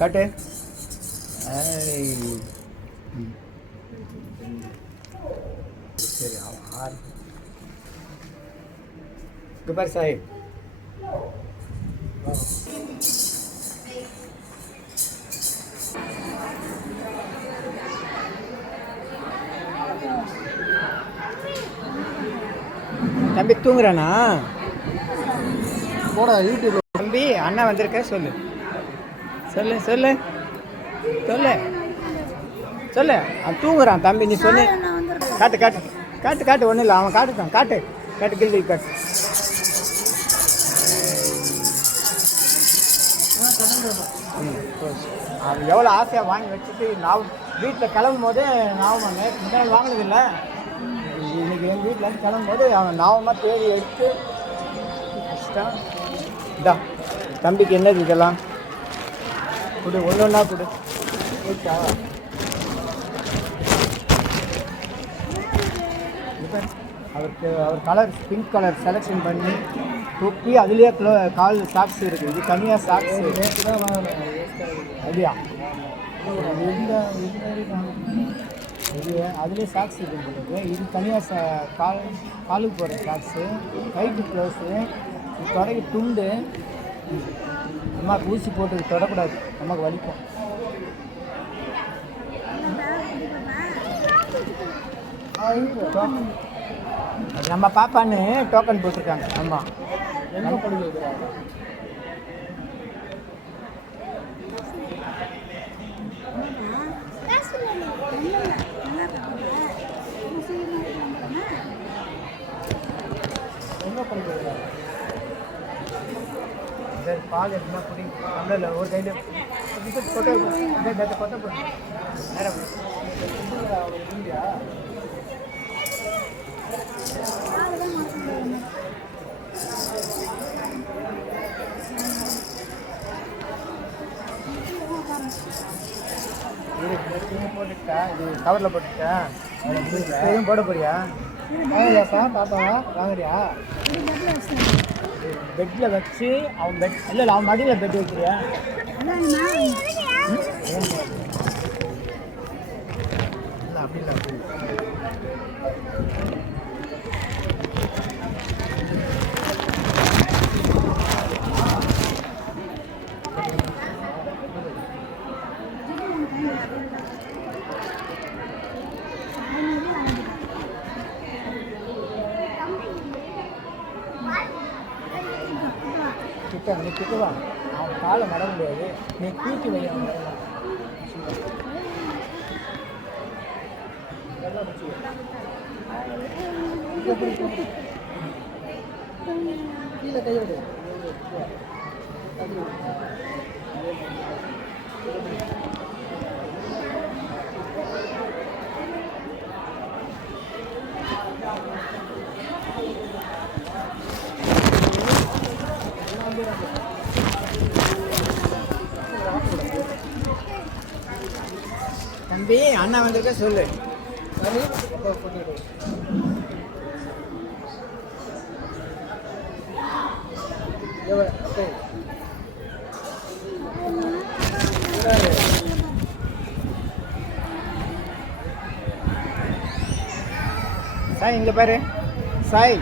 காட்டு. சரி அவன் இங்கே பாரு சாய். தம்பி தூங்குறானா? போட யூடியூப்ல. தம்பி அண்ணா வந்திருக்க சொல்லு சொல்லு சொல்லு சொல்லு சொல்லு. அவன் தூங்குறான் தம்பி, நீ சொல்லு. காட்டு காட்டு காட்டு காட்டு. ஒன்றும் இல்லை, அவன் காட்டுட்டான். காட்டு காட்டு கில்வி காட்டு. அவன் எவ்வளோ ஆசையாக வாங்கி வச்சுட்டு நான் வீட்டில் கிளம்பும் போதே நான் நேற்று வாங்கினதில்லை. இன்னைக்கு எங்கள் வீட்டில் கிளம்பும் போது அவன் நாவமாக தேடி எடுத்து கஷ்டம். இதான் தம்பிக்கு என்னது இதெல்லாம் கொடு, ஒன்று ஒன்றா கொடு. ஓகே அவர் கலர் பிங்க் கலர் செலெக்ஷன் பண்ணி தொப்பி, அதுலேயே கால் சாக்ஸ் இருக்குது. இது தனியாக சாக்ஸ் ரேட்டு தான் வாங்கணும் அப்படியா? இது அதுலேயே சாக்ஸ் இருக்குது. இது தனியாக காலுக்கு போகிற சாக்ஸு, கைட்டு க்ளவுஸு, தொடைக்கு துண்டு. அம்மாவுக்கு ஊசி போட்டு தொடக்கூடாது, அம்மாவுக்கு வலிக்கும். அது நம்ம பாப்பான்னு டோக்கன் போட்டிருக்காங்க. ஆமாம், என்ன படிக்க பால் எப்படின்னா குடி. நம்மள ஒரு கையில் கொட்டை கொட்டை போட்டு நேரம் இந்தியா போட்டுட்டா. இது கவரில் போட்டுட்டேன். எதுவும் போட போறியா? வாங்கலையாப்பா? பாப்பாவா வாங்குறியா? பெட்டில் வச்சு அவன் பெட் இல்லை, அவன் மடியில் பெட் வைக்கிறியா? இல்லை அப்படி இல்லை, அப்படி கிட்ட நீ கிட்டவா. அவன் காலை நட முடியாது, நீ தூக்கி வை. அவன் கீழே கை விடு. தம்பி அண்ணா வந்திருக்க சொல்லு. சாய் இங்க பாரு சாய்.